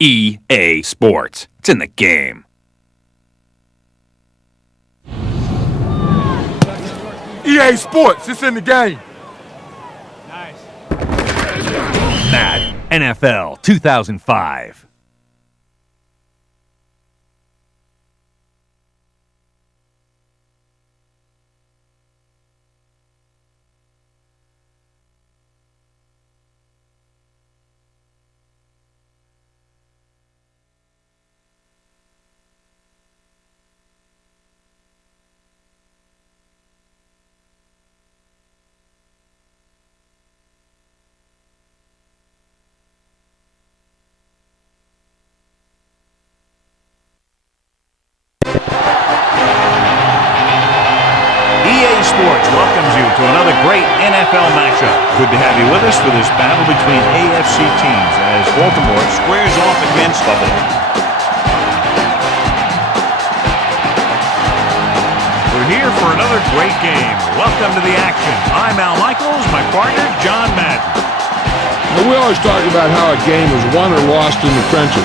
EA Sports. It's in the game. EA Sports, it's in the game. Nice. Madden NFL 2005. EA Sports welcomes you to another great NFL matchup. Good to have you with us for this battle between AFC teams as Baltimore squares off against Buffalo. We're here for another great game. Welcome to the action. I'm Al Michaels, my partner, John Madden. Now, we always talk about how a game is won or lost in the trenches.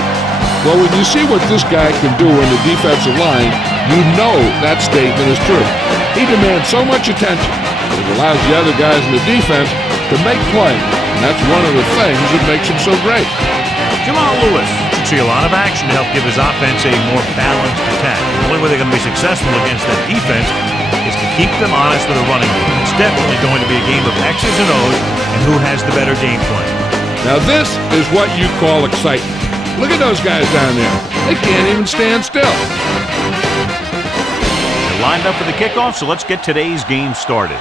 Well, when you see what this guy can do in the defensive line, you know that statement is true. He demands so much attention that it allows the other guys in the defense to make plays, and that's one of the things that makes him so great. Jamal Lewis should see a lot of action to help give his offense a more balanced attack. The only way they're going to be successful against that defense is to keep them honest with a running game. It's definitely going to be a game of X's and O's and who has the better game plan. Now, this is what you call excitement. Look at those guys down there. They can't even stand still. They're lined up for the kickoff, so let's get today's game started.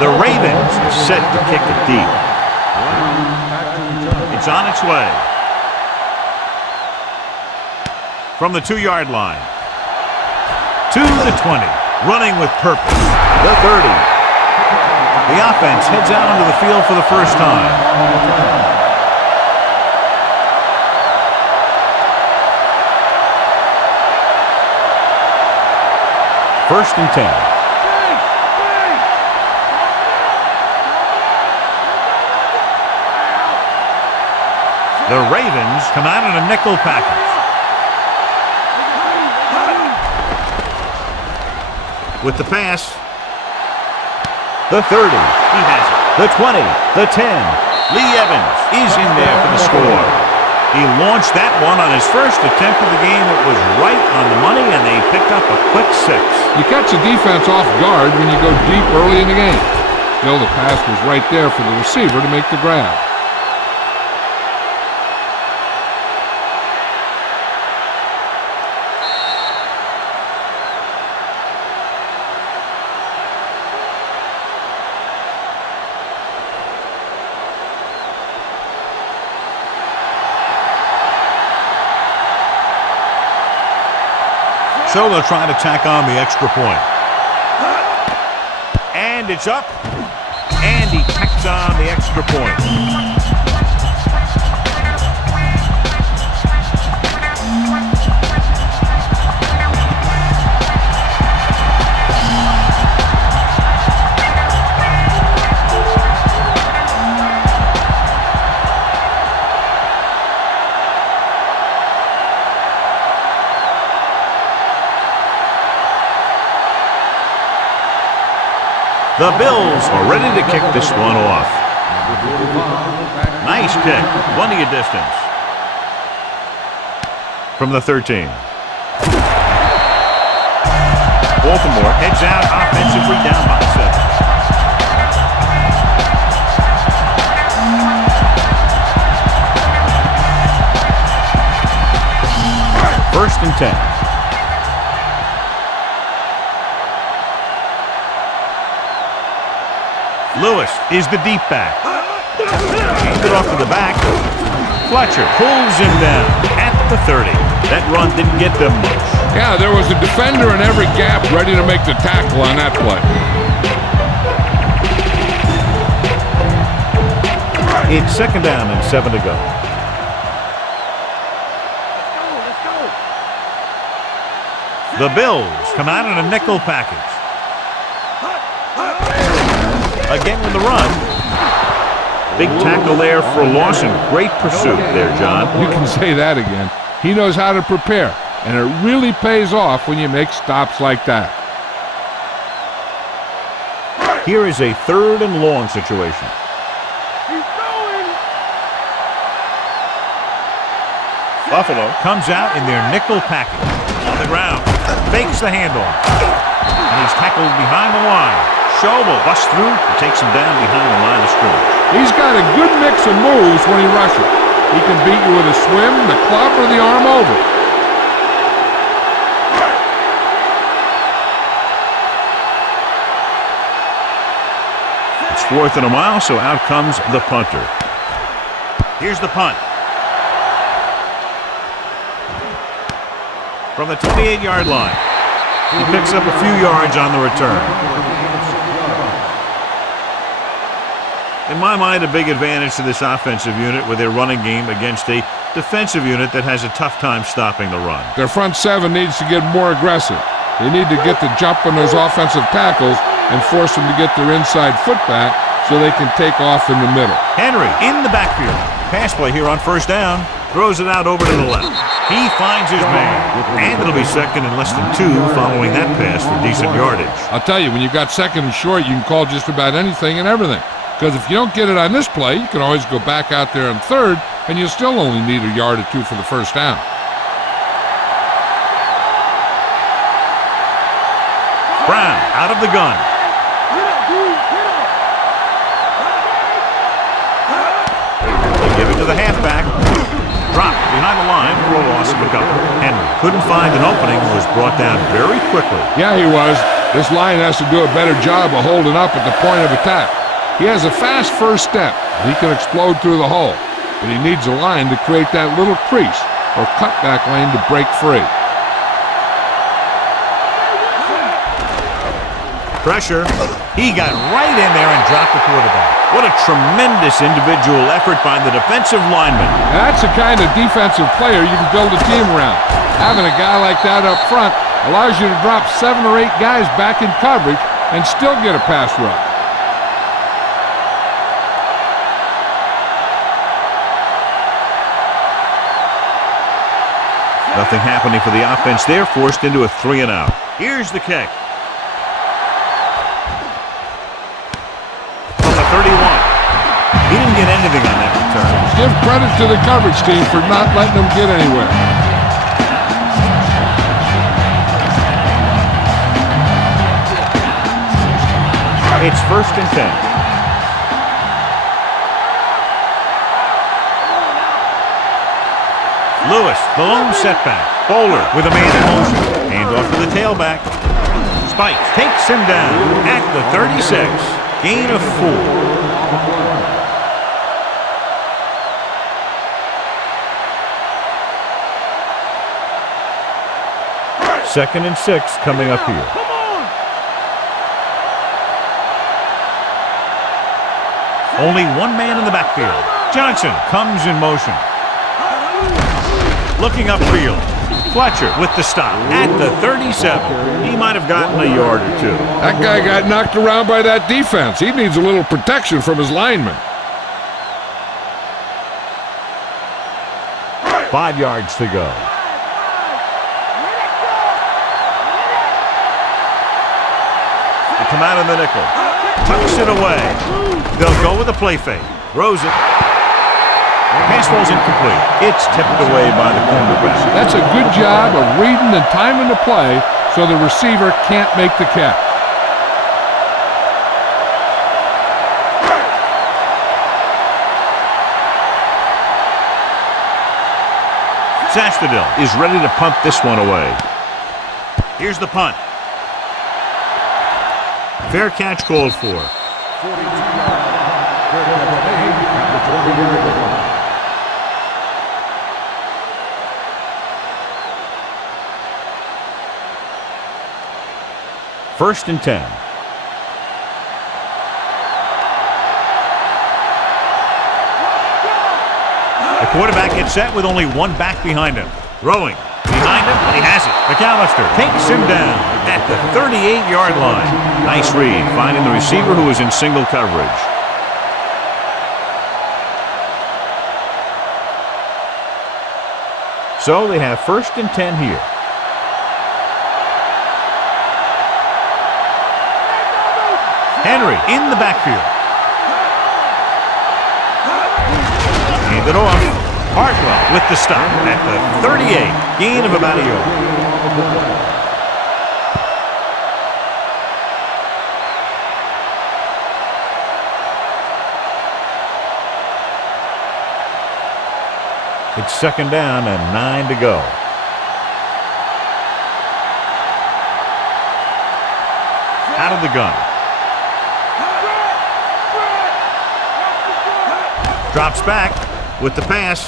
The Ravens are set to kick it deep. It's on its way. From the 2-yard line. To the 20. Running with purpose. The 30. The offense heads out onto the field for the first time. First and 10. The Ravens come out in a nickel package. With the pass. The 30. He has it. The 20. The 10. Lee Evans is in there for the score. He launched that one on his first attempt of the game. It was right on the money, and they picked up a quick 6. You catch the defense off guard when you go deep early in the game. Still, the pass was right there for the receiver to make the grab. So they'll try to tack on the extra point. And it's up. And he tacks on the extra point. The Bills are ready to kick this one off. Nice kick. Plenty of distance. From the 13. Baltimore heads out offensively down by 7. First and 10. Lewis is the deep back. Hands it off to the back. Fletcher pulls him down at the 30. That run didn't get them much. Yeah, there was a defender in every gap ready to make the tackle on that play. It's second down and 7 to go. Let's go. The Bills come out in a nickel package. Again with the run. Big tackle there for loss and great pursuit there, John. You can say that again. He knows how to prepare, and it really pays off when you make stops like that. Here is a 3rd and long situation. Buffalo comes out in their nickel package. On the ground, fakes the handoff. And he's tackled behind the line. Schobel busts through and takes him down behind the line of scrimmage. He's got a good mix of moves when he rushes. He can beat you with a swim, the club, or the arm over. It's 4th and a mile, so out comes the punter. Here's the punt. From the 28-yard line. He picks up a few yards on the return. In my mind, a big advantage to this offensive unit with their running game against a defensive unit that has a tough time stopping the run. Their front 7 needs to get more aggressive. They need to get the jump on those offensive tackles and force them to get their inside foot back so they can take off in the middle. Henry in the backfield. Pass play here on 1st down. Throws it out over to the left. He finds his man. And it'll be 2nd and less than 2 following that pass for decent yardage. I'll tell you, when you've got 2nd and short, you can call just about anything and everything. Because if you don't get it on this play, you can always go back out there on 3rd, and you'll still only need a yard or 2 for the 1st down. Brown out of the gun. They give it to the halfback. Dropped behind the line for a loss of a couple. Henry couldn't find an opening and was brought down very quickly. Yeah, he was. This line has to do a better job of holding up at the point of attack. He has a fast first step. He can explode through the hole. But he needs a line to create that little crease or cutback lane to break free. Pressure. He got right in there and dropped the quarterback. What a tremendous individual effort by the defensive lineman. That's the kind of defensive player you can build a team around. Having a guy like that up front allows you to drop 7 or 8 guys back in coverage and still get a pass rush. Nothing happening for the offense there, forced into a 3 and out. Here's the kick. From the 31. He didn't get anything on that return. Give credit to the coverage team for not letting them get anywhere. It's 1st and 10. Lewis, the lone setback. Bowler with a man in motion. Hand off to the tailback. Spikes takes him down at the 36. Gain of 4. 2nd and 6 coming up here. Only one man in the backfield. Johnson comes in motion. Looking upfield. Fletcher with the stop at the 37. He might have gotten a yard or 2. That guy got knocked around by that defense. He needs a little protection from his linemen. 5 yards to go. They come out in the nickel. Tucks it away. They'll go with a play fake. Throws it. Pass ball's incomplete. It's tipped away by the cornerback. That's a good job of reading and timing the play so the receiver can't make the catch. Sastadil is ready to punt this one away. Here's the punt. Fair catch called for. 42-yard. Fair catch made at the 20-yard line. First and 10. The quarterback gets set with only one back behind him. Throwing behind behind him, and he has it. McAllister takes him down at the 38-yard line. Nice read, finding the receiver who was in single coverage. So they have 1st and 10 here. Henry in the backfield. Hand it off. Hartwell with the stop at the 38. Gain of about a yard. It's 2nd down and 9 to go. Out of the gun. Drops back with the pass.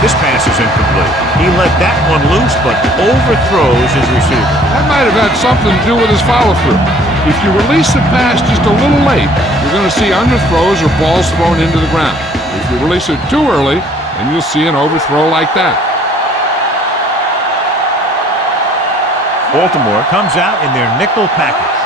This pass is incomplete. He let that one loose, but overthrows his receiver. That might have had something to do with his follow-through. If you release the pass just a little late, you're going to see underthrows or balls thrown into the ground. If you release it too early, then you'll see an overthrow like that. Baltimore comes out in their nickel package.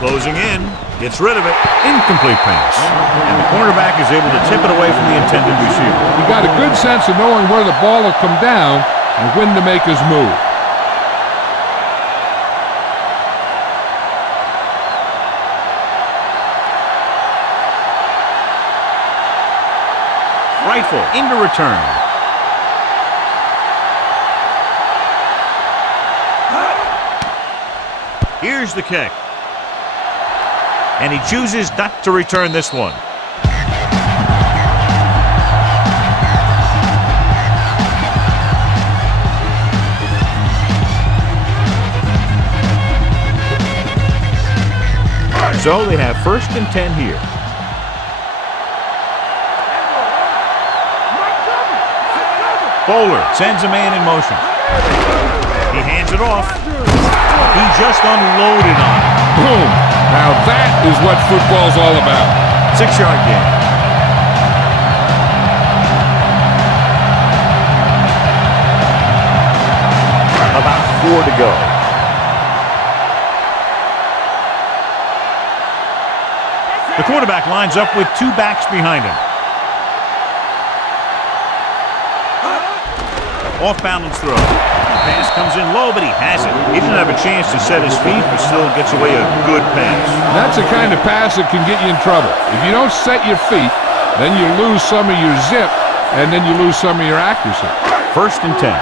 Closing in, gets rid of it, incomplete pass. And the cornerback is able to tip it away from the intended receiver. He got a good sense of knowing where the ball will come down and when to make his move. Rifle into return. Here's the kick. And he chooses not to return this one. So they have 1st and 10 here. Bowler sends a man in motion. He hands it off. He just unloaded on it. Boom! Now that is what football's all about. 6-yard gain. About 4 to go. The quarterback lines up with 2 backs behind him. Off-balance throw. Pass comes in low, but he has it. He didn't have a chance to set his feet, but still gets away a good pass. That's the kind of pass that can get you in trouble. If you don't set your feet, then you lose some of your zip, and then you lose some of your accuracy. 1st and 10.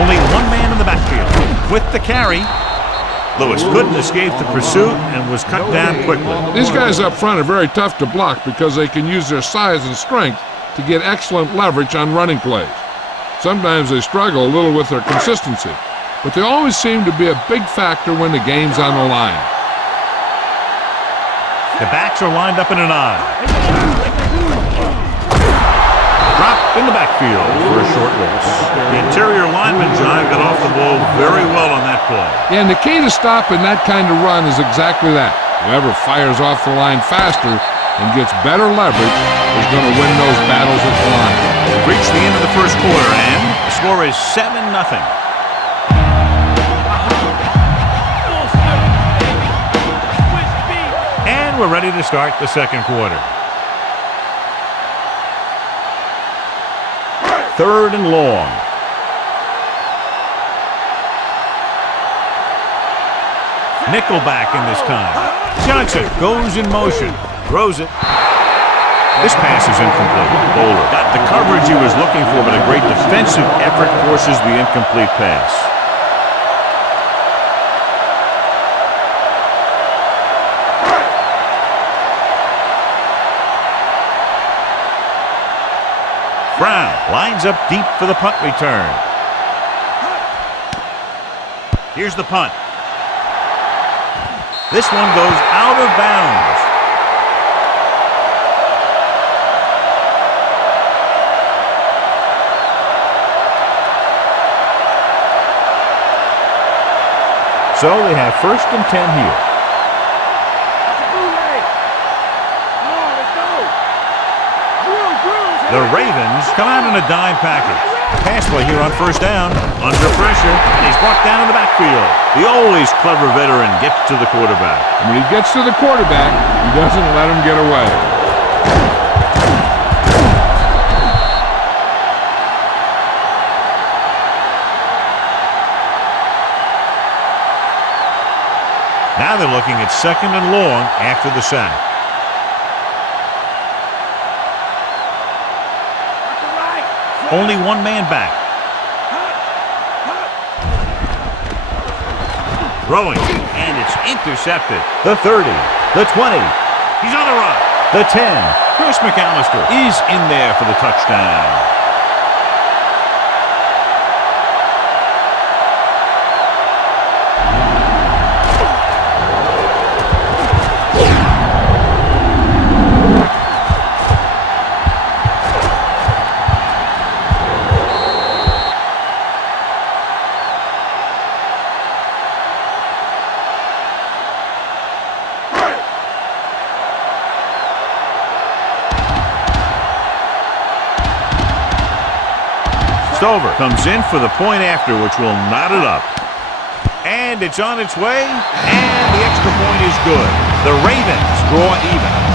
Only one man in the backfield. With the carry, Lewis couldn't escape the pursuit and was cut down quickly. These guys up front are very tough to block because they can use their size and strength to get excellent leverage on running plays. Sometimes they struggle a little with their consistency, but they always seem to be a big factor when the game's on the line. The backs are lined up in an eye. Drop in the backfield for a short loss. The interior lineman, John, got off the ball very well on that play. And the key to stopping that kind of run is exactly that. Whoever fires off the line faster and gets better leverage is going to win those battles at the line. We've reached the end of the 1st quarter, and the score is 7-0. And we're ready to start the 2nd quarter. 3rd and long. Nickelback in this time. Johnson goes in motion. Throws it. This pass is incomplete. Bowler got the coverage he was looking for, but a great defensive effort forces the incomplete pass. Brown lines up deep for the punt return. Here's the punt. This one goes out of bounds. So they have 1st and 10 here. The Ravens come out in a dime package. Pass play here on first down. Under pressure, and he's brought down in the backfield. The always clever veteran gets to the quarterback. And when he gets to the quarterback, he doesn't let him get away. Now they're looking at second and long after the sack. Only one man back. Throwing, and it's intercepted. The 30, the 20. He's on the run. The 10. Chris McAllister is in there for the touchdown. Stover comes in for the point after, which will knot it up. And it's on its way, and the extra point is good. The Ravens draw even.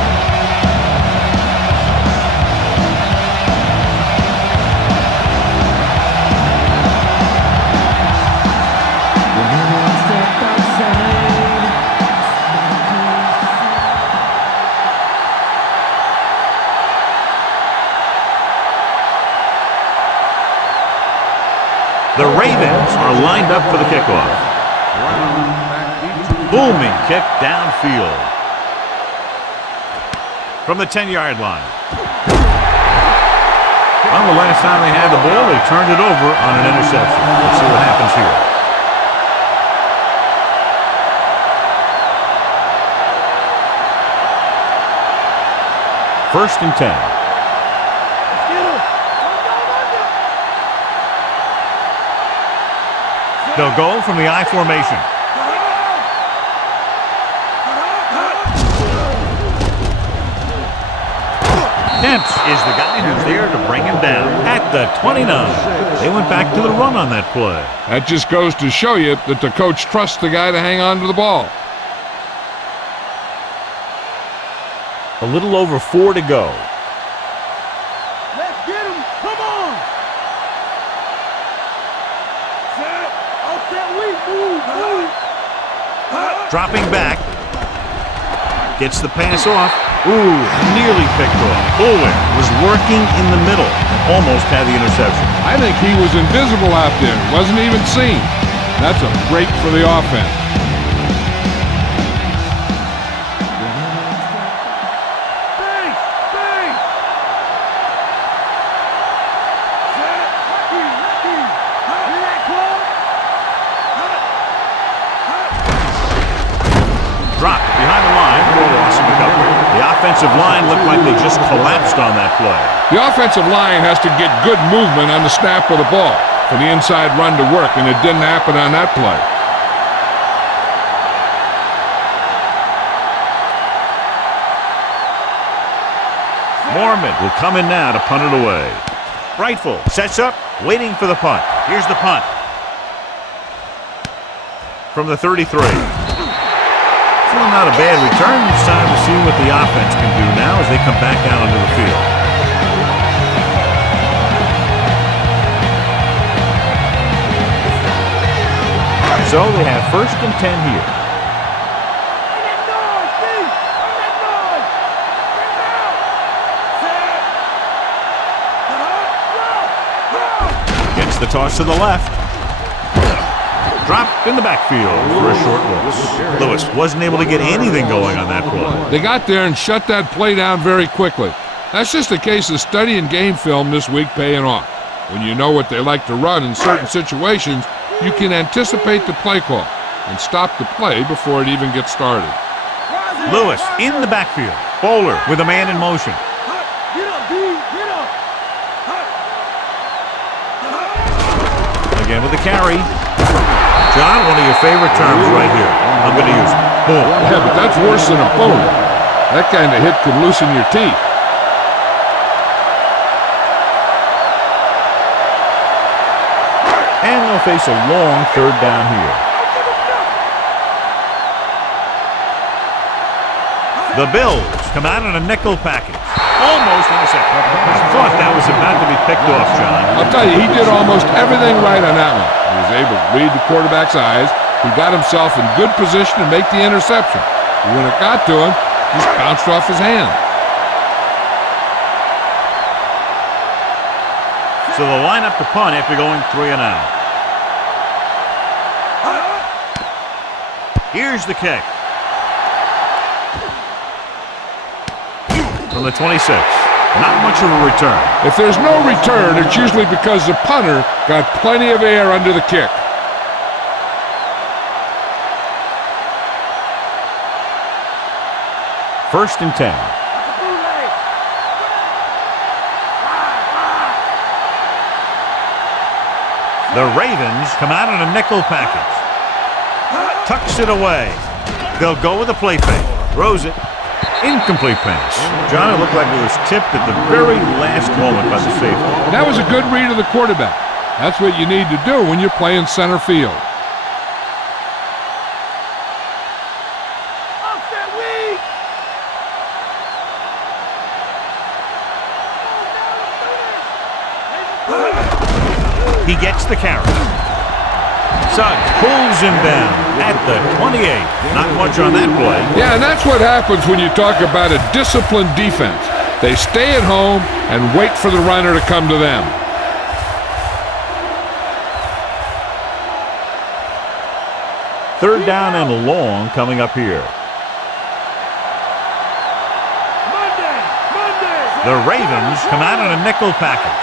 The Ravens are lined up for the kickoff. Booming kick downfield. From the 10-yard line. On the last time they had the ball, they turned it over on an interception. Let's see what happens here. First and 10. They'll go from the I formation. Dempsey is the guy who's there to bring him down at the 29. They went back to the run on that play. That just goes to show you that the coach trusts the guy to hang on to the ball. A little over 4 to go. Let's get him. Come on. Set. Offset weak. Move. Dropping back. Gets the pass off. Ooh, nearly picked off. Bullware was working in the middle. Almost had the interception. I think he was invisible out there. Wasn't even seen. That's a break for the offense. Drop behind the line for loss of a couple. The offensive line looked like they just collapsed on that play. The offensive line has to get good movement on the snap of the ball for the inside run to work, and it didn't happen on that play. Mormon will come in now to punt it away. Rightful sets up, waiting for the punt. Here's the punt. From the 33. Still not a bad return. It's time to see what the offense can do now as they come back out onto the field. So they have first and 10 here. Gets the toss to the left. Dropped in the backfield for a short loss. Lewis wasn't able to get anything going on that play. They got there and shut that play down very quickly. That's just a case of studying game film this week paying off. When you know what they like to run in certain situations, you can anticipate the play call and stop the play before it even gets started. Lewis in the backfield. Bowler with a man in motion. Again with the carry. John, one of your favorite terms right here. I'm going to use it. Boom. Yeah, but that's worse than a boom. That kind of hit could loosen your teeth. And they'll face a long third down here. The Bills come out in a nickel package. Almost intercepted. Thought that was about to be picked off, John. I'll tell you, he did almost everything right on that one. He was able to read the quarterback's eyes. He got himself in good position to make the interception. When it got to him, he just bounced off his hand. So they'll line up to punt after going 3 and out. Here's the kick. From the 26. Not much of a return. If there's no return, it's usually because the punter got plenty of air under the kick. First and 10. The Ravens come out in a nickel package. Tucks it away. They'll go with a play fake. Throws it. Incomplete pass. John, it looked like it was tipped at the very last moment by the safety. That was a good read of the quarterback. That's what you need to do when you're playing center field. Offset weak. He gets the carry. Suggs pulls him down at the 28. Not much on that play. Yeah, and that's what happens when you talk about a disciplined defense. They stay at home and wait for the runner to come to them. Third down and long coming up here. The Ravens come out in a nickel package.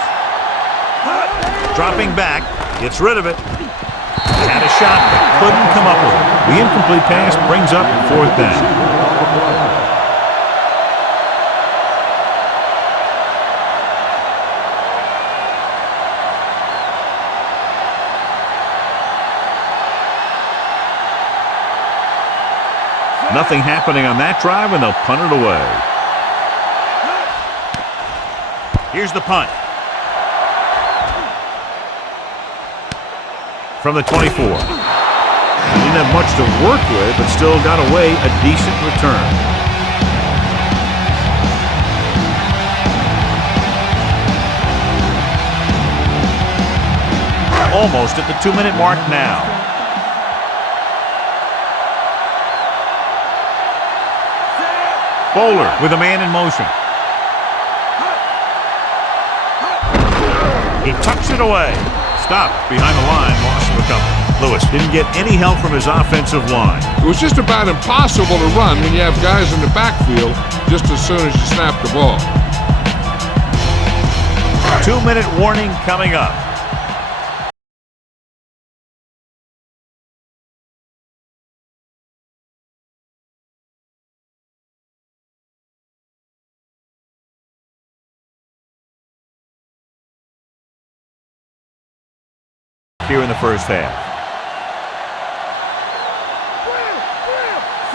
Dropping back, gets rid of it. Had a shot, but couldn't come up with it. The incomplete pass brings up 4th down. Nothing happening on that drive, and they'll punt it away. Here's the punt. From the 24. He didn't have much to work with, but still got away a decent return. Almost at the 2-minute mark now. Bowler with a man in motion. He tucks it away. Stopped behind the line, loss of a couple. Lewis didn't get any help from his offensive line. It was just about impossible to run when you have guys in the backfield just as soon as you snap the ball. 2-minute warning coming up. Here in the first half.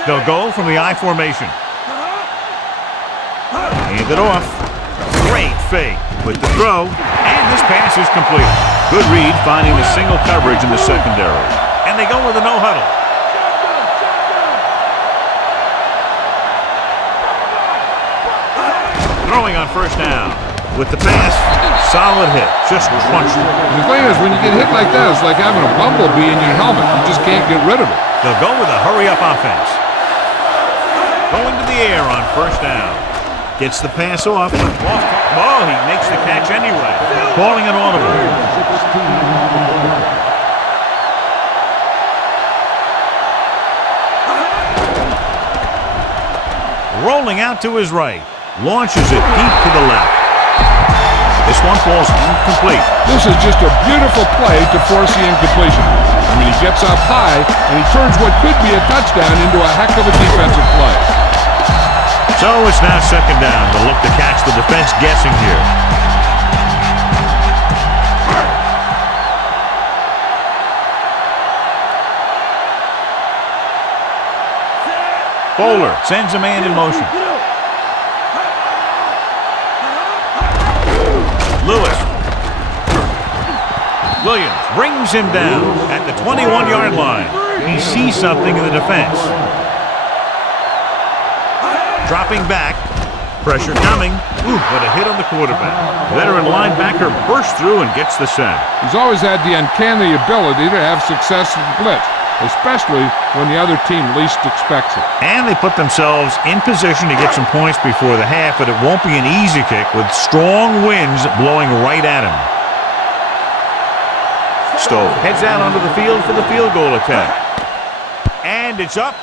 They'll go from the I formation. Hand it off. Great fake with the throw, and this pass is complete. Good read finding the single coverage in the secondary. And they go with a no huddle. Throwing on first down. With the pass, solid hit. Just crunched it. The thing is, when you get hit like that, it's like having a bumblebee in your helmet. You just can't get rid of it. They'll go with a hurry-up offense. Going to the air on first down. Gets the pass off. Oh, he makes the catch anyway. Calling an audible. Rolling out to his right. Launches it deep to the left. This one falls incomplete. This is just a beautiful play to force the incompletion. I mean, he gets up high, and he turns what could be a touchdown into a heck of a defensive play. So it's now second down. They'll look to catch the defense guessing here. Bowler sends a man in motion. Lewis Williams brings him down at the 21-yard line. He sees something in the defense. Dropping back. Pressure coming. Ooh, what a hit on the quarterback. Veteran linebacker bursts through and gets the sack. He's always had the uncanny ability to have success in blitz, especially when the other team least expects it. And they put themselves in position to get some points before the half, but it won't be an easy kick with strong winds blowing right at him. Stowe heads out onto the field for the field goal attempt. And it's up.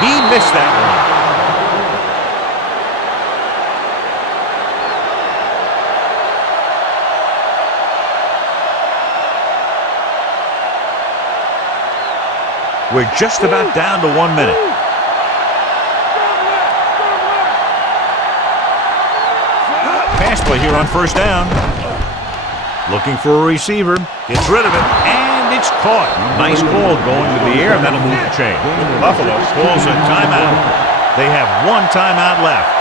He missed that one. We're just about down to 1 minute. Pass play here on first down. Looking for a receiver. Gets rid of it, and it's caught. Nice call going to the air, and that'll move the chain. Buffalo calls a timeout. They have one timeout left.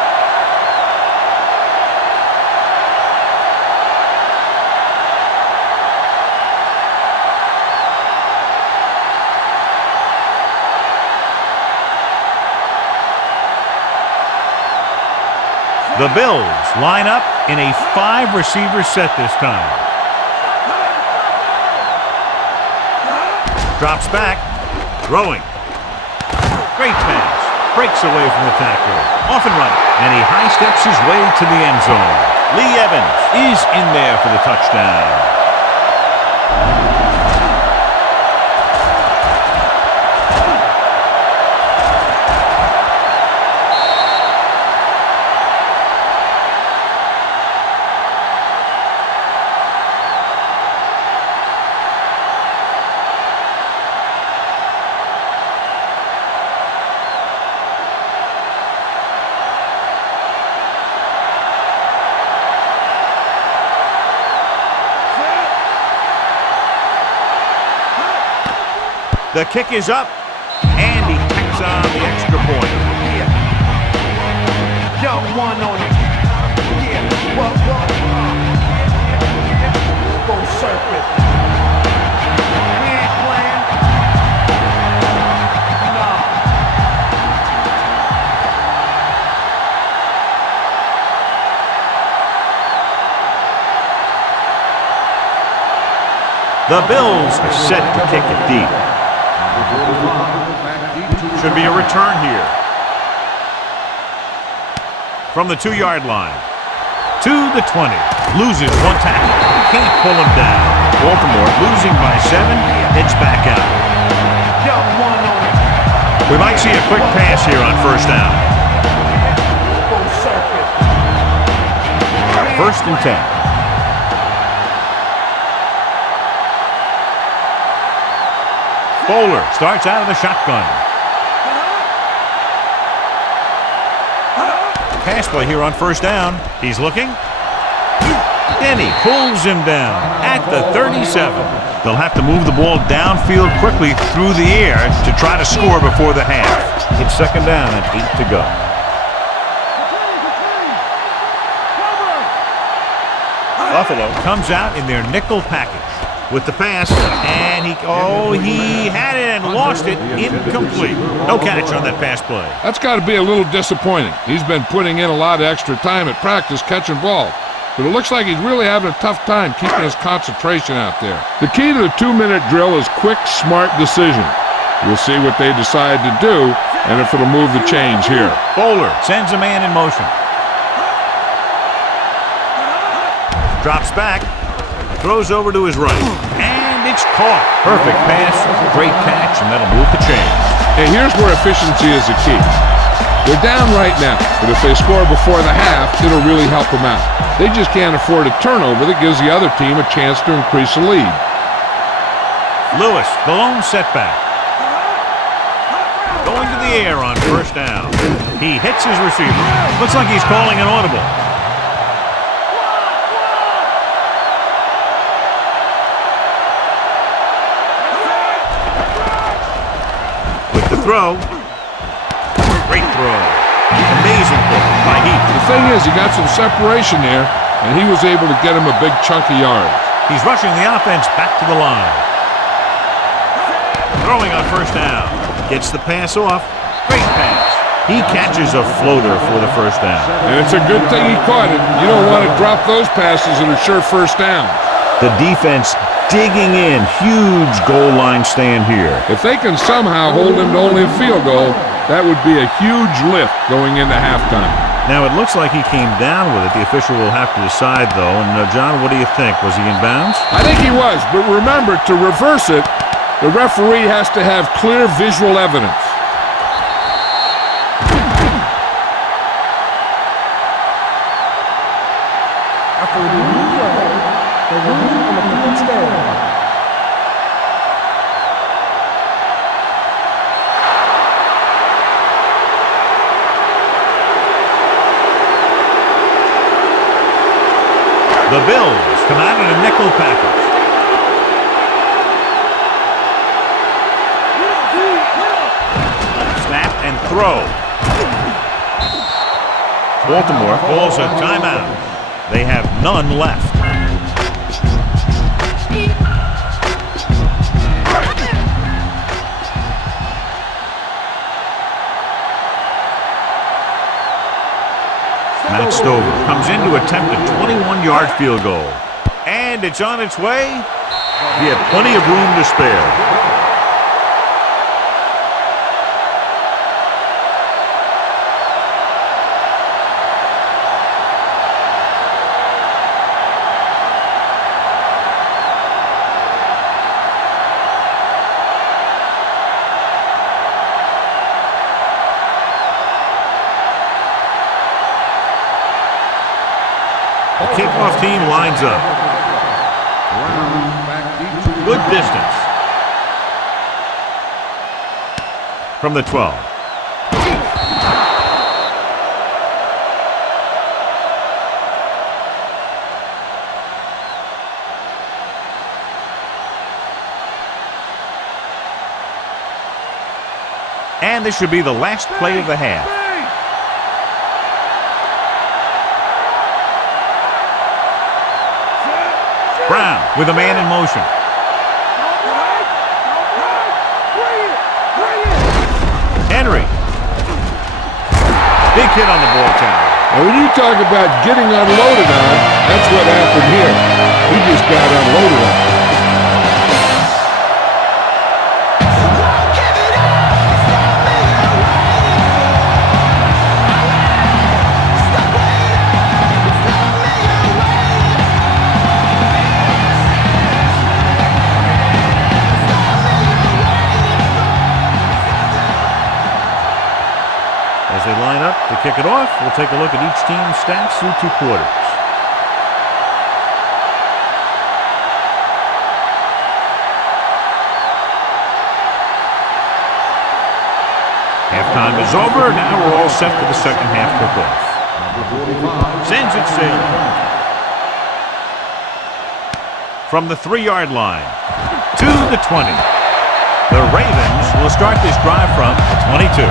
The Bills line up in a 5-receiver set this time. Drops back. Throwing. Great pass. Breaks away from the tackler. Off and running. And he high steps his way to the end zone. Lee Evans is in there for the touchdown. The kick is up, and he kicks on the extra point. Jump one on it. Yeah. What? Go surf it. We ain't playing. Nah. The Bills are set to kick it deep. Should be a return here. From the 2-yard line. To the 20. Loses one tackle. Can't pull him down. Baltimore losing by 7. Heads back out. We might see a quick pass here on first down. First and 10. Bowler starts out of the shotgun. Pass play here on first down. He's looking. And he pulls him down at the 37. They'll have to move the ball downfield quickly through the air to try to score before the half. It's second down and 8 to go. Buffalo comes out in their nickel package with the pass, and he had it and lost it. Incomplete. No catch on that pass play. That's got to be a little disappointing. He's been putting in a lot of extra time at practice catching balls, but it looks like he's really having a tough time keeping his concentration out there. The key to the 2-minute drill is quick, smart decision. We'll see what they decide to do and if it'll move the chains here. Bowler sends a man in motion. Drops back. Throws over to his right. And it's caught. Perfect pass. Great catch, and that'll move the chains. Hey, here's where efficiency is the key. They're down right now, but if they score before the half, it'll really help them out. They just can't afford a turnover that gives the other team a chance to increase the lead. Lewis, the lone setback. Going to the air on first down. He hits his receiver. Looks like he's calling an audible. With the throw. Great throw. Amazing throw by Heath. The thing is, he got some separation there, and he was able to get him a big chunk of yards. He's rushing the offense back to the line. Throwing on first down. Gets the pass off. Great pass. He catches a floater for the first down. And it's a good thing he caught it. You don't want to drop those passes that are sure first down. The defense digging in. Huge goal line stand here. If they can somehow hold him to only a field goal, that would be a huge lift going into halftime. Now, it looks like he came down with it. The official will have to decide, though. And, John, what do you think? Was he in bounds? I think he was, but remember, to reverse it, the referee has to have clear visual evidence. After the replay, the review on the field stand. The Bills come out in a nickel package. Snap and throw. Baltimore calls a timeout. They have none left. Matt Stover comes in to attempt a 21-yard field goal. And it's on its way. He had plenty of room to spare. The kickoff team lines up. Good distance. From the 12. And this should be the last play of the half. Brown with a man in motion. Henry. Big hit on the ball tower. Now, when you talk about getting unloaded on, that's what happened here. He just got unloaded on. As they line up to kick it off, we'll take a look at each team's stats through 2 quarters. Halftime is over. Now we're all set for the second half kickoff. Sends it sailing. From the 3-yard line to the 20. The Ravens will start this drive from the 22.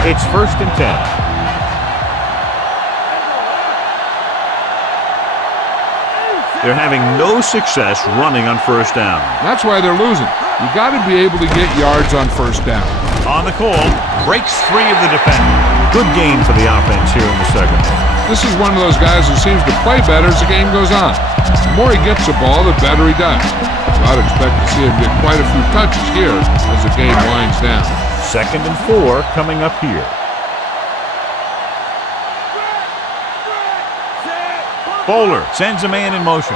It's 1st and 10. They're having no success running on first down. That's why they're losing. You got to be able to get yards on first down. On the call, breaks free of the defender. Good gain for the offense here in the second. This is one of those guys who seems to play better as the game goes on. The more he gets the ball, the better he does. So I'd expect to see him get quite a few touches here as the game winds down. 2nd and 4 coming up here. Bowler sends a man in motion.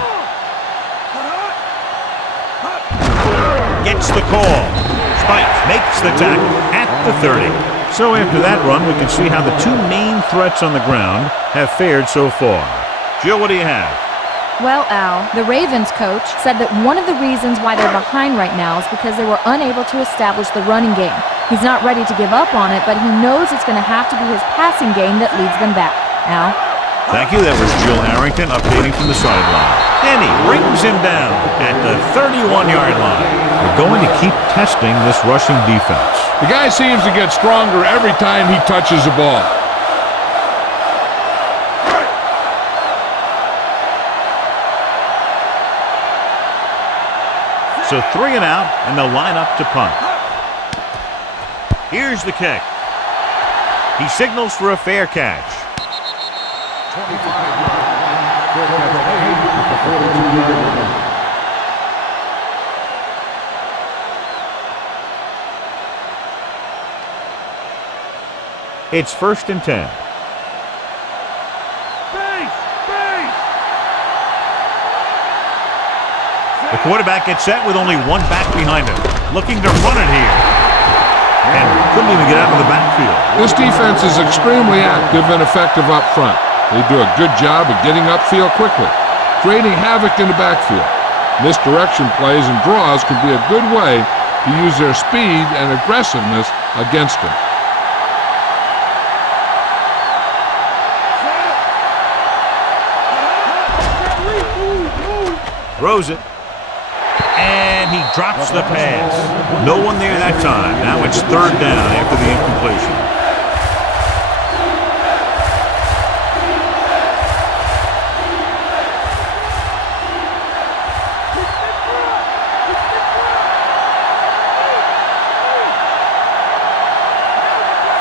Gets the call. Spikes makes the tackle at the 30. So after that run, we can see how the 2 main threats on the ground have fared so far. Jill, what do you have? Well, Al, the Ravens coach said that one of the reasons why they're behind right now is because they were unable to establish the running game. He's not ready to give up on it, but he knows it's going to have to be his passing game that leads them back. Al? Thank you. That was Jill Harrington updating from the sideline. And he brings him down at the 31-yard line. We're going to keep testing this rushing defense. The guy seems to get stronger every time he touches the ball. So 3 and out, and they'll line up to punt. Here's the kick. He signals for a fair catch. 25-yard line. At the 42-yard line. It's 1st and 10. The quarterback gets set with only one back behind him, looking to run it here. And couldn't even get out of the backfield. This defense is extremely active and effective up front. They do a good job of getting upfield quickly, creating havoc in the backfield. Misdirection plays and draws can be a good way to use their speed and aggressiveness against them. Throws it. And he drops the pass. No one there that time. Now it's 3rd down after the incompletion.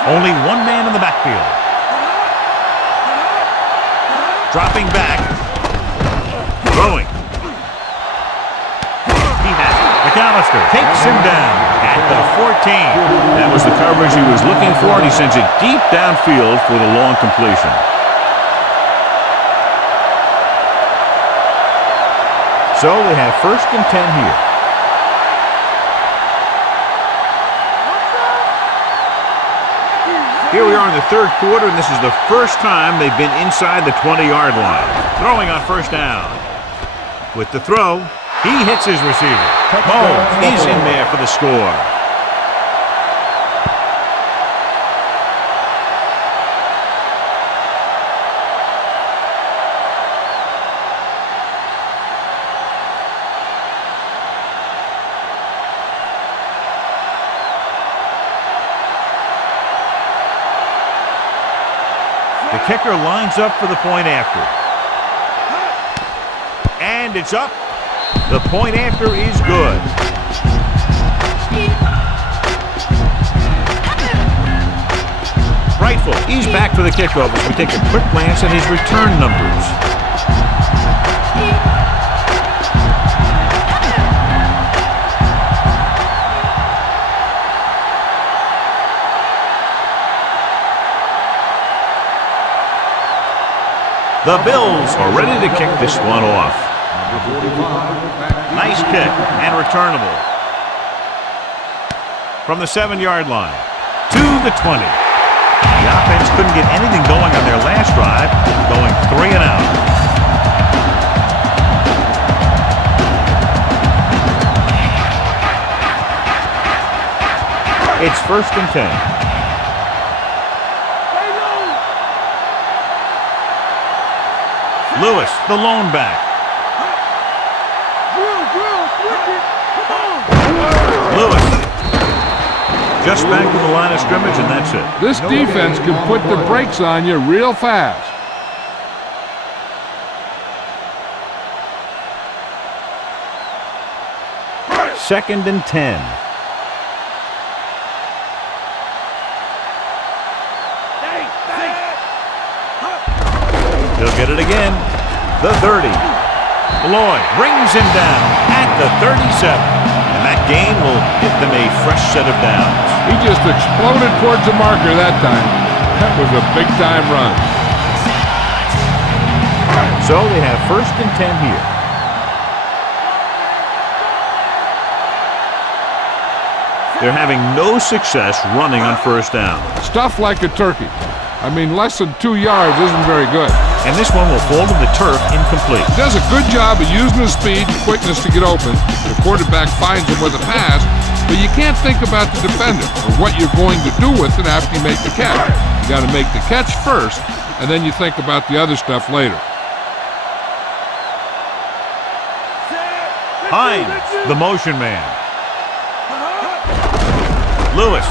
Only one man in the backfield. Dropping back. Throwing. McAllister takes him down at the 14. That was the coverage he was looking for, and he sends it deep downfield for the long completion. So they have 1st and 10 here. Here we are in the 3rd quarter, and this is the first time they've been inside the 20-yard line. Throwing on 1st down. With the throw, he hits his receiver. Mahomes is in there for the score. The kicker lines up for the point after. And it's up. The point after is good. Rightful. He's back for the kickoff as we take a quick glance at his return numbers. The Bills are ready to kick this one off. Nice kick and returnable. From the 7-yard line to the 20. The offense couldn't get anything going on their last drive, going 3 and out. It's 1st and 10. Lewis, the lone back. Lewis. Just back to the line of scrimmage, and that's it. This defense can put the brakes on you real fast. Second and 10. He'll get it again. The 30. Lloyd brings him down at the 37. And that gain will give them a fresh set of downs. He just exploded towards the marker that time. That was a big-time run. So they have 1st and 10 here. They're having no success running on 1st down. Stuff like a turkey. I mean, less than 2 yards isn't very good. And this one will fall to the turf incomplete. He does a good job of using his speed and quickness to get open. The quarterback finds him with a pass, but you can't think about the defender or what you're going to do with it after you make the catch. You got to make the catch first and then you think about the other stuff later. Hines, the motion man. Lewis.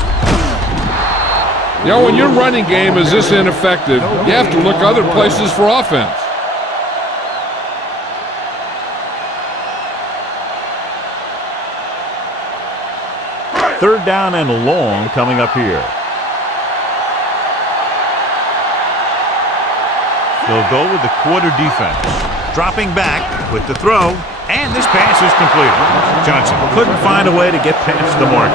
You know, when your running game is this ineffective, you have to look other places for offense. Third down and long coming up here. They'll go with the quarter defense. Dropping back with the throw, and this pass is completed. Johnson couldn't find a way to get past the marker.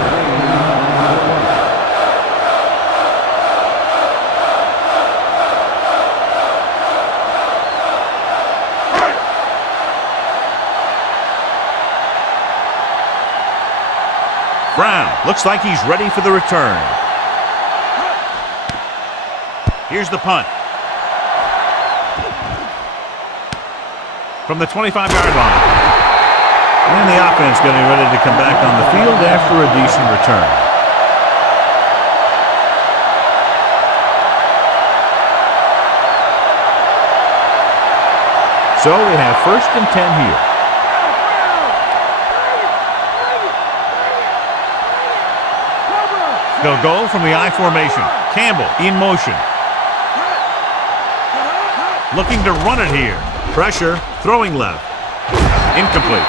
Brown looks like he's ready for the return. Here's the punt. From the 25-yard line. And the offense getting ready to come back on the field after a decent return. So we have 1st and 10 here. They'll go from the I formation. Campbell in motion. Looking to run it here. Pressure, throwing left. Incomplete.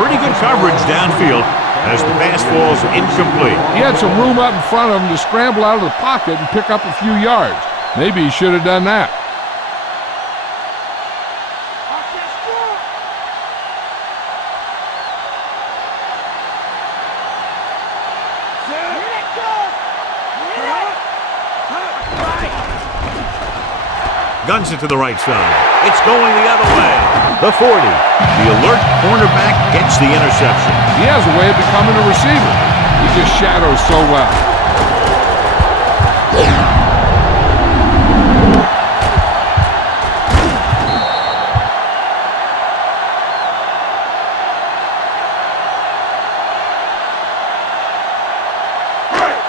Pretty good coverage downfield as the pass falls incomplete. He had some room up in front of him to scramble out of the pocket and pick up a few yards. Maybe he should have done that. Guns it to the right side. It's going the other way. The 40. The alert cornerback gets the interception. He has a way of becoming a receiver. He just shadows so well.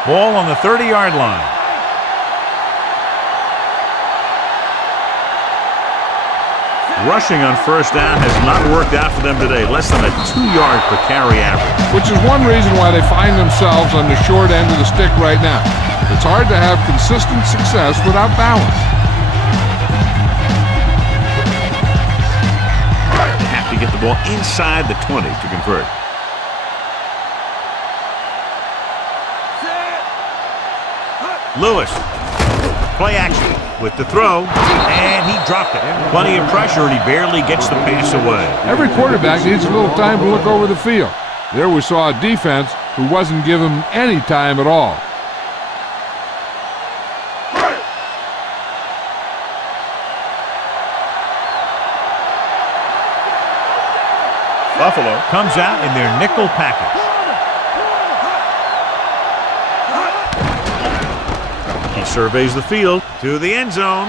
Ball on the 30-yard line. Rushing on first down has not worked out for them today. Less than a 2-yard per carry average. Which is one reason why they find themselves on the short end of the stick right now. It's hard to have consistent success without balance. They have to get the ball inside the 20 to convert. Lewis. Play action with the throw, and he dropped it. Plenty of pressure, and he barely gets the pass away. Every quarterback needs a little time to look over the field. There we saw a defense who wasn't given any time at all. Buffalo comes out in their nickel package. Surveys the field to the end zone.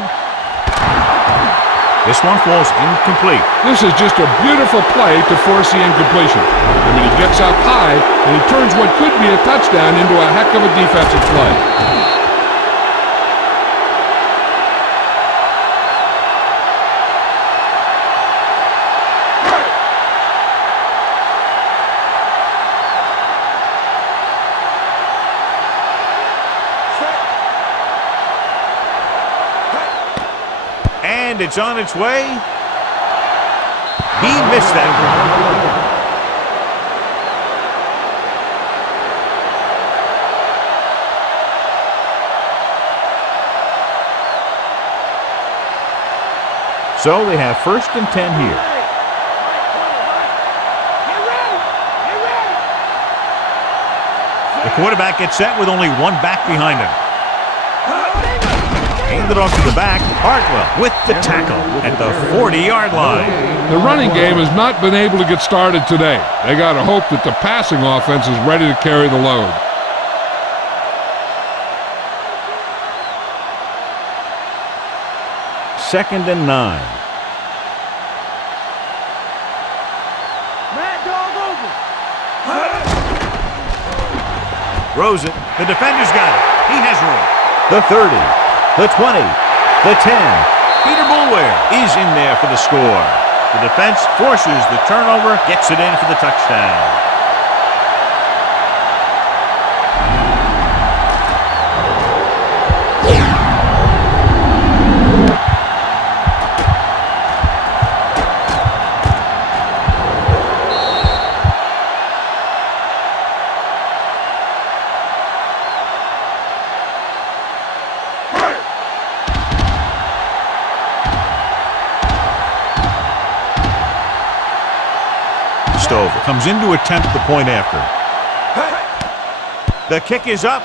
This one falls incomplete. This is just a beautiful play to force the incompletion. I mean, he gets up high and he turns what could be a touchdown into a heck of a defensive play. And it's on its way. He missed that one. So we have 1st and 10 here. The quarterback gets set with only one back behind him. Handed off to the back. Hartwell with the tackle at the 40-yard line. The running game has not been able to get started today. They got to hope that the passing offense is ready to carry the load. Second and 9. Throws it. The defender's got it. He has room. The 30. The 20. the 10. Peter Boulware is in there for the score. The defense forces the turnover, gets it in for the touchdown. Comes in to attempt the point after. The kick is up,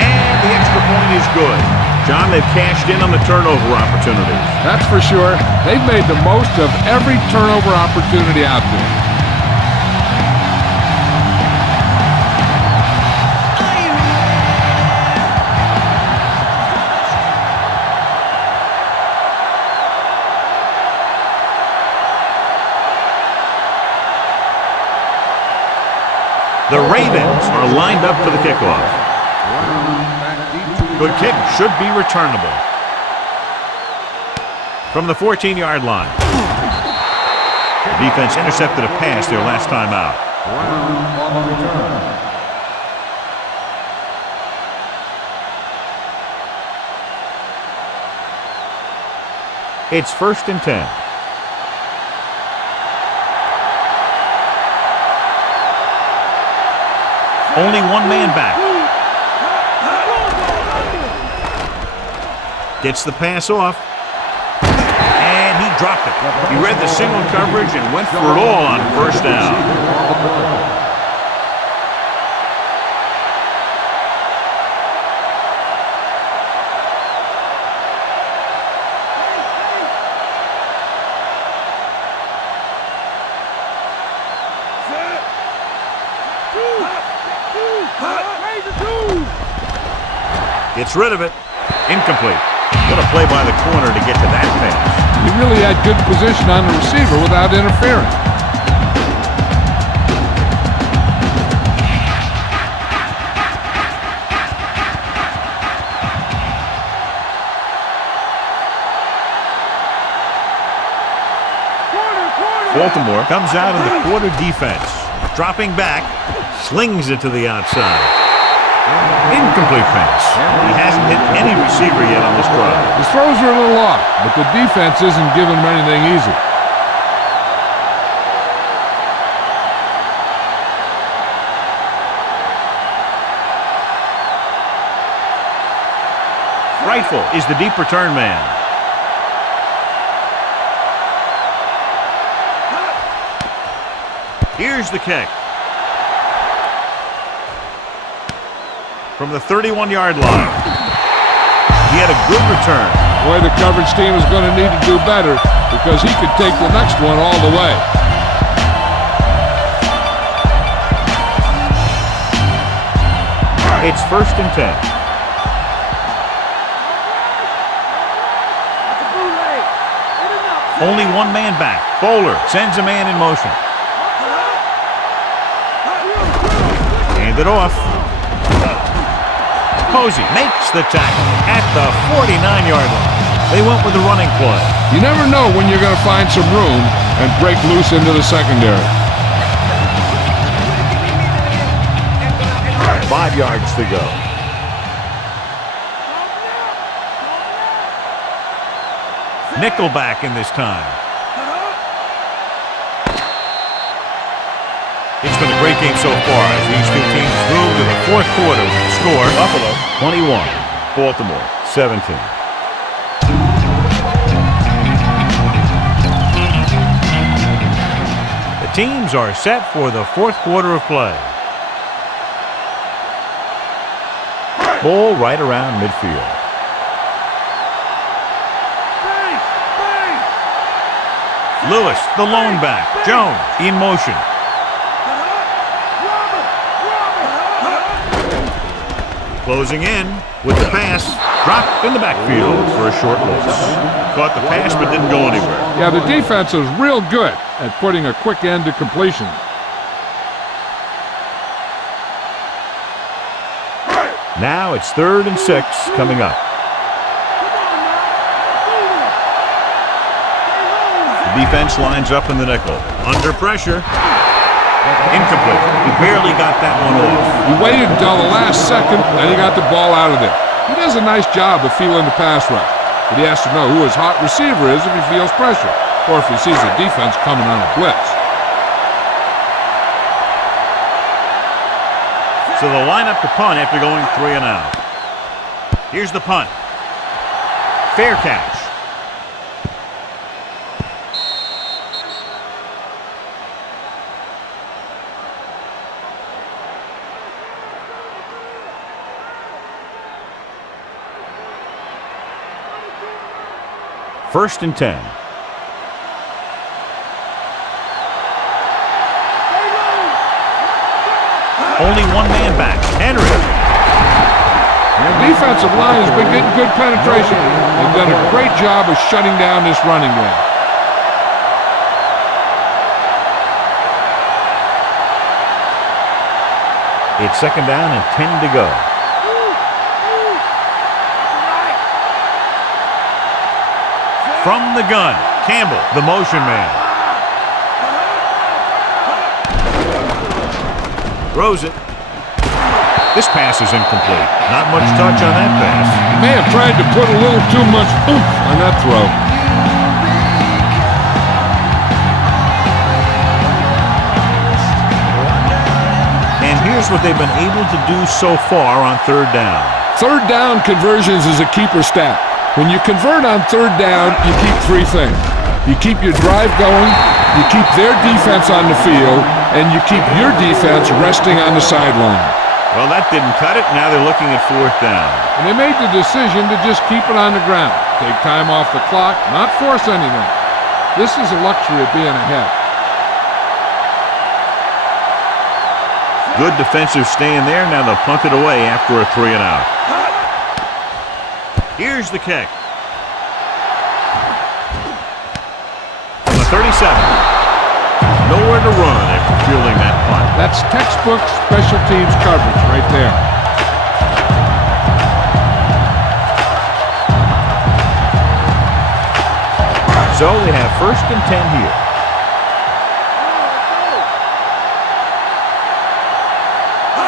and the extra point is good. John, they've cashed in on the turnover opportunities. That's for sure. They've made the most of every turnover opportunity out there. The Ravens are lined up for the kickoff. Good kick, should be returnable. From the 14-yard line. The defense intercepted a pass their last time out. It's 1st and 10. Only one man back. Gets the pass off. And he dropped it. He read the single coverage and went for it all on 1st down. Gets rid of it. Incomplete. What a play by the corner to get to that pass. He really had good position on the receiver without interfering. Baltimore comes out in the quarter defense. Dropping back. Slings it to the outside. Incomplete pass. He hasn't hit any receiver yet on this drive. His throws are a little off, but the defense isn't giving him anything easy. Rightful is the deep return man. Here's the kick. From the 31-yard line. He had a good return. Boy, the coverage team is going to need to do better because he could take the next one all the way. It's 1st and 10. Only one man back. Bowler sends a man in motion. Hand it off. Posey makes the tackle at the 49-yard line. They went with the running play. You never know when you're going to find some room and break loose into the secondary. 5 yards to go. Nickelback in this time. It's been a great game so far as these two teams move to the 4th quarter. Score, Buffalo 21, Baltimore 17. The teams are set for the 4th quarter of play. Ball right around midfield. Lewis, the lone back. Jones in motion. Closing in with the pass. Dropped in the backfield for a short loss. Caught the pass but didn't go anywhere. Yeah, the defense is real good at putting a quick end to completion. Now it's 3rd and 6 coming up. Defense lines up in the nickel. Under pressure. Incomplete. He barely got that one off. He waited until the last second, and he got the ball out of there. He does a nice job of feeling the pass rush, but he has to know who his hot receiver is if he feels pressure, or if he sees the defense coming on a blitz. So they'll line up to punt after going 3 and out. Here's the punt. Fair catch. First and 10. Only one man back. Henry. The defensive line has been getting good penetration. They've done a great job of shutting down this running game. It's second down and 10 to go. From the gun, Campbell, the motion man. Throws it. This pass is incomplete. Not much touch on that pass. He may have tried to put a little too much oomph on that throw. And here's what they've been able to do so far on third down. Third down conversions is a keeper stat. When you convert on third down, you keep 3 things. You keep your drive going, you keep their defense on the field, and you keep your defense resting on the sideline. Well, that didn't cut it. Now they're looking at fourth down. And they made the decision to just keep it on the ground. Take time off the clock, not force anything. This is a luxury of being ahead. Good defensive stand there. Now they'll punt it away after a 3 and out. Here's the kick. From the 37. Nowhere to run after fielding that punt. That's textbook special teams coverage right there. So they have first and 10 here.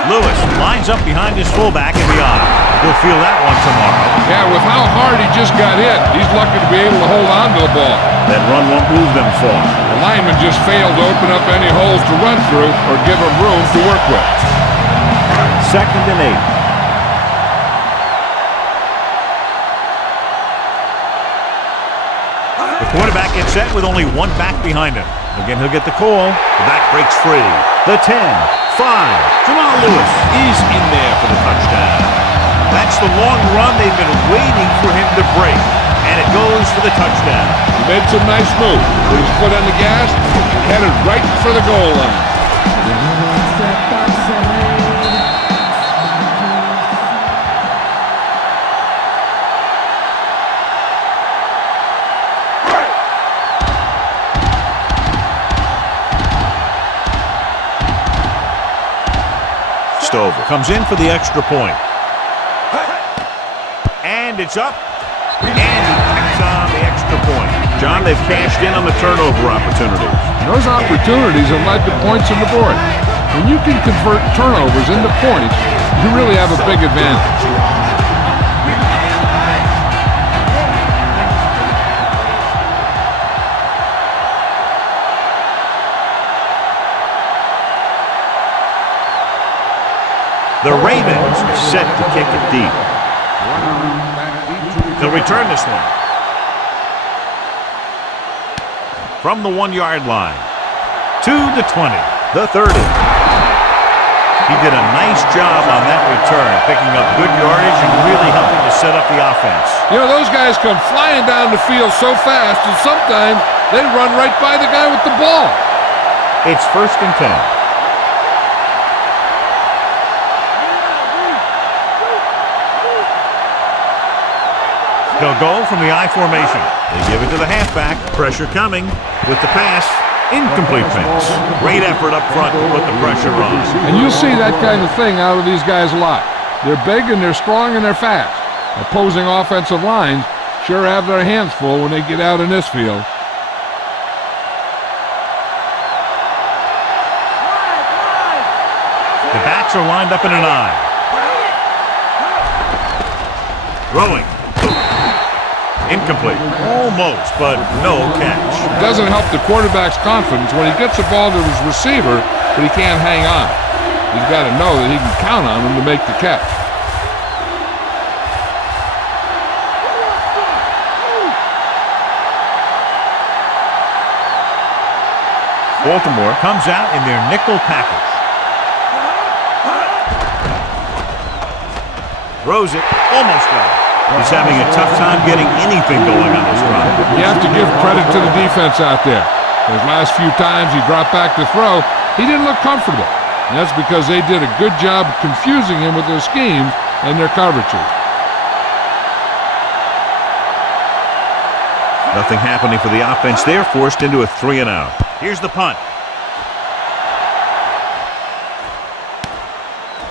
Lewis lines up behind his fullback in the eye. He'll feel that one tomorrow. Yeah, with how hard he just got hit, he's lucky to be able to hold on to the ball. That run won't move them far. The lineman just failed to open up any holes to run through or give him room to work with. Second and 8. The quarterback gets set with only one back behind him. Again, he'll get the call. The back breaks free. The 10, 5. Jamal Lewis is in there for the touchdown. That's the long run they've been waiting for him to break. And it goes for the touchdown. He made some nice moves. Put his foot on the gas and headed right for the goal line. Stover comes in for the extra point. And it's up. And he picks on the extra point. John, they've cashed in on the turnover opportunities. Those opportunities have led to points on the board. When you can convert turnovers into points, you really have a big advantage. The Ravens are set to kick it deep. They'll return this one. From the 1-yard line. To the 20. The 30. He did a nice job on that return, picking up good yardage and really helping to set up the offense. You know, those guys come flying down the field so fast, and sometimes they run right by the guy with the ball. It's first and 10. They'll go from the I formation. They give it to the halfback. Pressure coming with the pass. Incomplete pass. Great effort up front to put the pressure on. And you'll see that kind of thing out of these guys a lot. They're big and they're strong and they're fast. Opposing offensive lines sure have their hands full when they get out in this field. backs are lined up in an eye. Throwing. Incomplete. Almost, but no catch. It doesn't help the quarterback's confidence when he gets the ball to his receiver, but he can't hang on. He's got to know that he can count on him to make the catch. Baltimore comes out in their nickel package. Throws it. Almost got it. He's having a tough time getting anything going on this run. You have to give credit to the defense out there. Those last few times he dropped back to throw, he didn't look comfortable. And that's because they did a good job confusing him with their schemes and their coverages. Nothing happening for the offense. They're forced into a 3-and-out. Here's the punt.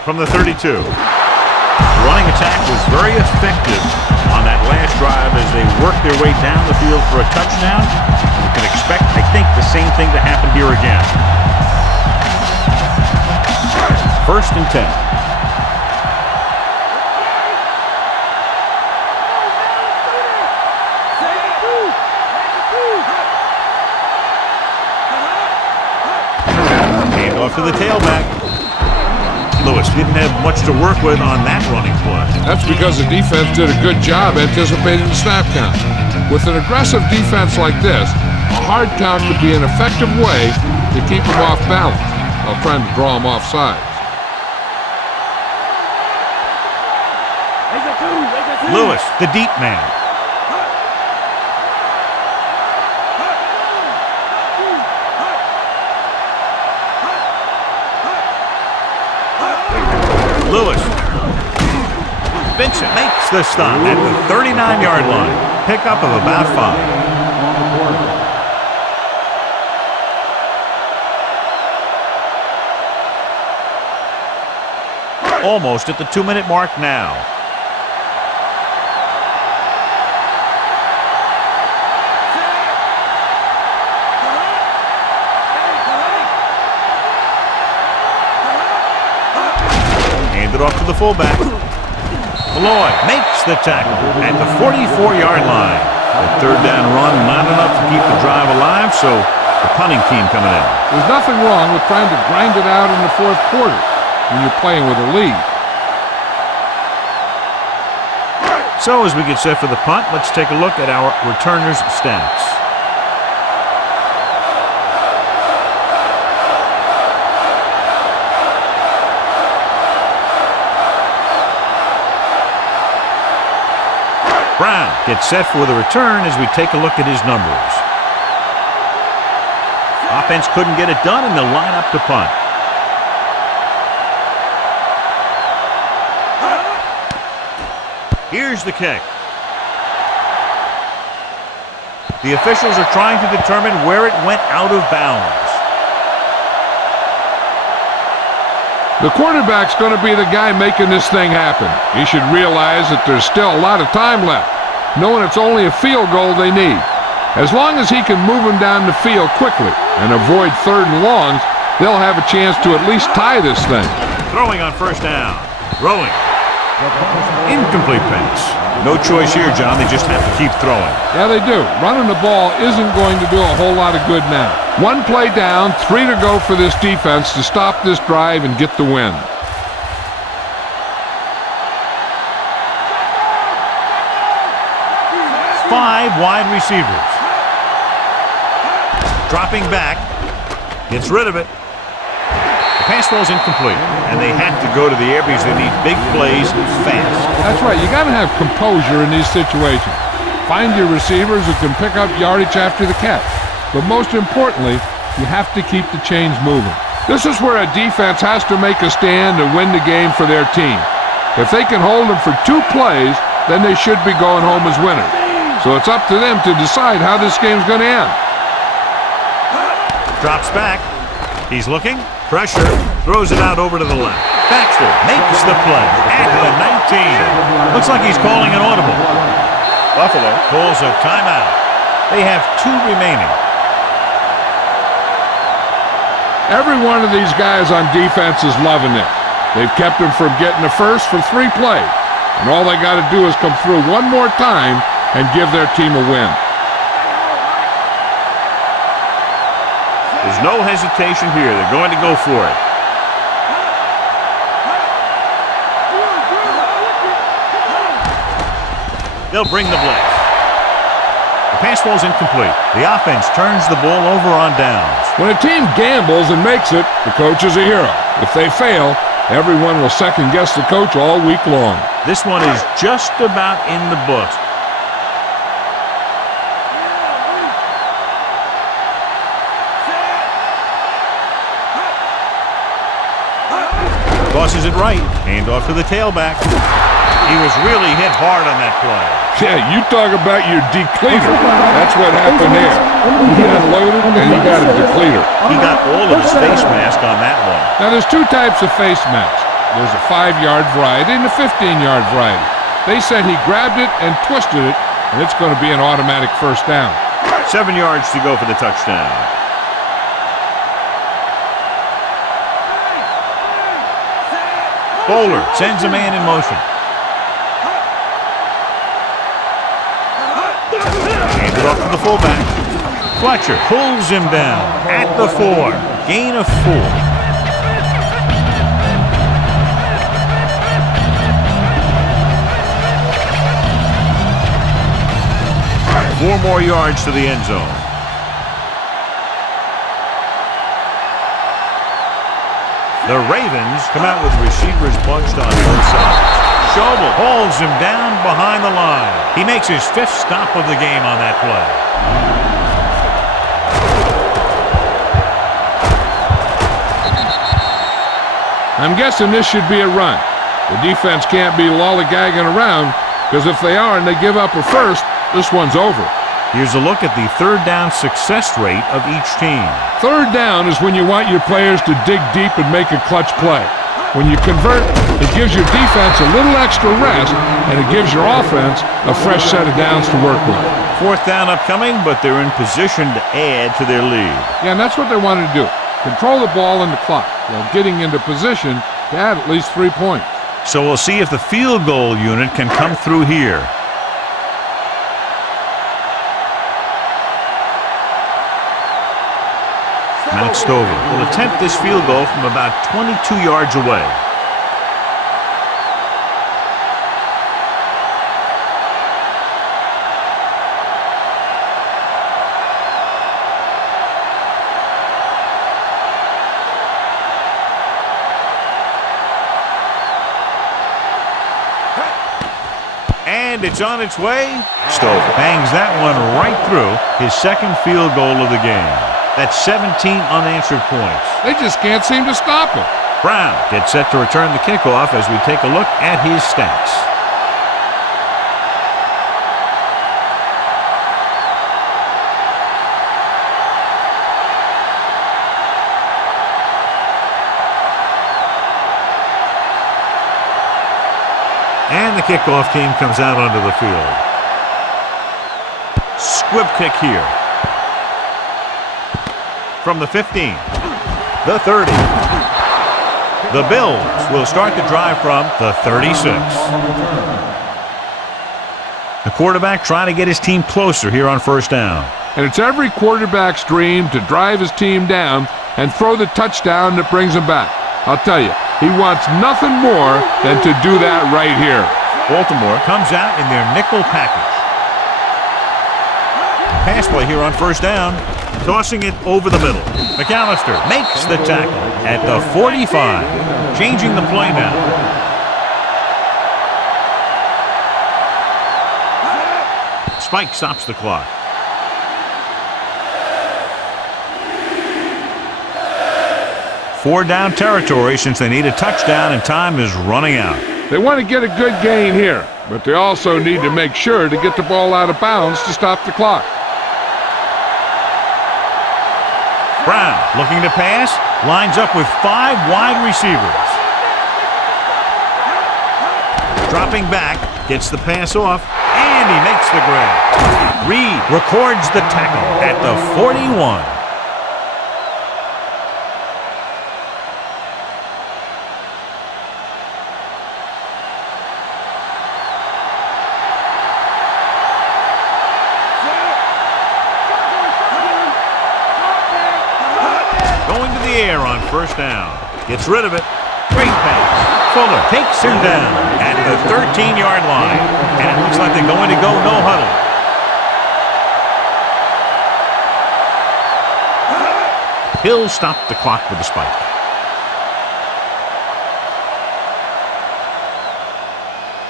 From the 32. The running attack was very effective on that last drive as they worked their way down the field for a touchdown. We can expect, I think, the same thing to happen here again. 1st and 10. Hand off to the tailback. Lewis didn't have much to work with on that running play. That's because the defense did a good job anticipating the snap count. With an aggressive defense like this, a hard count could be an effective way to keep them off balance while trying to draw them off sides. Lewis, the deep man. Lewis. Vincent makes the stop at the 39-yard line. Pickup of about 5. Almost at the 2-minute mark now. Handed off to the fullback. Malloy makes the tackle at the 44-yard line. The 3rd down run, not enough to keep the drive alive, so the punting team coming in. There's nothing wrong with trying to grind it out in the 4th quarter when you're playing with a lead. So as we get set for the punt, let's take a look at our returners' stats. Brown gets set for the return as we take a look at his numbers. Offense couldn't get it done, and they'll line up to punt. Here's the kick. The officials are trying to determine where it went out of bounds. The quarterback's going to be the guy making this thing happen. He should realize that there's still a lot of time left, knowing it's only a field goal they need. As long as he can move them down the field quickly and avoid 3rd and longs, they'll have a chance to at least tie this thing. Throwing on 1st down. Throwing. Incomplete pass. No choice here, John. They just have to keep throwing. Yeah, they do. Running the ball isn't going to do a whole lot of good now. 1 play down, 3 to go for this defense to stop this drive and get the win. Five wide receivers. Dropping back. Gets rid of it. The pass ball is incomplete, and they have to go to the air because they need big plays fast. That's right. You got to have composure in these situations. Find your receivers who can pick up yardage after the catch. But most importantly, you have to keep the chains moving. This is where a defense has to make a stand to win the game for their team. If they can hold them for 2 plays, then they should be going home as winners. So it's up to them to decide how this game's going to end. Drops back. He's looking. Pressure. Throws it out over to the left. Baxter makes the play at the 19. Looks like he's calling an audible. Buffalo pulls a timeout. They have 2 remaining. Every one of these guys on defense is loving it. They've kept him from getting a first for 3 plays. And all they got to do is come through one more time and give their team a win. There's no hesitation here. They're going to go for it. They'll bring the blitz. The pass ball's incomplete. The offense turns the ball over on downs. When a team gambles and makes it, the coach is a hero. If they fail, everyone will second-guess the coach all week long. This one is just about in the books. Tosses it right. Hand off to the tailback. He was really hit hard on that play. Yeah, you talk about your depleter. That's what happened there. He unloaded and he got a depleter. He got all of his face mask on that one. Now, there's 2 types of face mask. There's a 5-yard variety and a 15-yard variety. They said he grabbed it and twisted it, and it's going to be an automatic first down. 7 yards to go for the touchdown. Bowler sends a man in motion. Hands it off to the fullback. Fletcher pulls him down at the 4. Gain of 4. Four more yards to the end zone. The Ravens come out with receivers bunched on both sides. Schobel hauls him down behind the line. He makes his 5th stop of the game on that play. I'm guessing this should be a run. The defense can't be lollygagging around, because if they are and they give up a first, this one's over. Here's a look at the 3rd down success rate of each team. 3rd down is when you want your players to dig deep and make a clutch play. When you convert, it gives your defense a little extra rest, and it gives your offense a fresh set of downs to work with. 4th down upcoming, but they're in position to add to their lead. Yeah, and that's what they wanted to do. Control the ball and the clock while getting into position to add at least 3 points. So we'll see if the field goal unit can come through here. Matt Stover will attempt this field goal from about 22 yards away. And it's on its way. Stover bangs that one right through, his 2nd field goal of the game. That's 17 unanswered points. They just can't seem to stop him. Brown gets set to return the kickoff as we take a look at his stats. And the kickoff team comes out onto the field. Squib kick here. From the 15, the 30. The Bills will start the drive from the 36. The quarterback trying to get his team closer here on 1st down. And it's every quarterback's dream to drive his team down and throw the touchdown that brings him back. I'll tell you, he wants nothing more than to do that right here. Baltimore comes out in their nickel package. Pass play here on 1st down. Tossing it over the middle. McAllister makes the tackle at the 45. Changing the play now. Spike stops the clock. Four down territory since they need a touchdown and time is running out. They want to get a good gain here, but they also need to make sure to get the ball out of bounds to stop the clock. Brown looking to pass, lines up with 5 wide receivers. Dropping back, gets the pass off, and he makes the grab. Reed records the tackle at the 41. air on first down. Gets rid of it. Great pass. Fuller takes him down at the 13-yard line. And it looks like they're going to go no huddle. He'll stop the clock with the spike.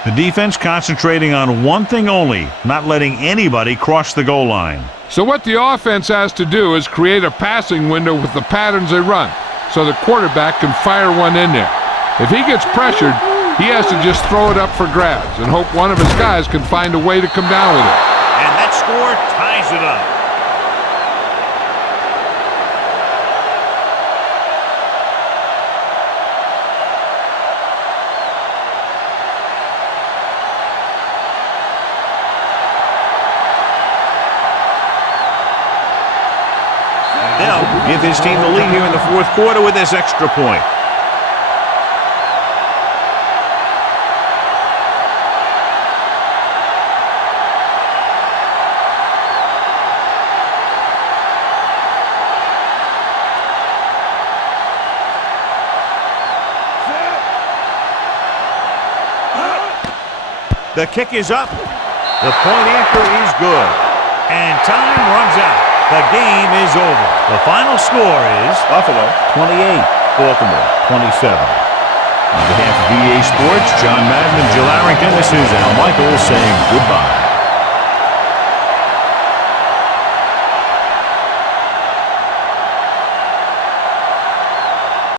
The defense concentrating on one thing only, not letting anybody cross the goal line. So what the offense has to do is create a passing window with the patterns they run, so the quarterback can fire one in there. If he gets pressured, he has to just throw it up for grabs and hope one of his guys can find a way to come down with it. And that score ties it up. They'll give his team the lead here in the fourth quarter with this extra point. The kick is up. The point after is good. And time runs out. The game is over. The final score is Buffalo 28, Baltimore 27. On behalf of EA Sports, John Madden and Jill Arrington, this is Al Michaels saying goodbye.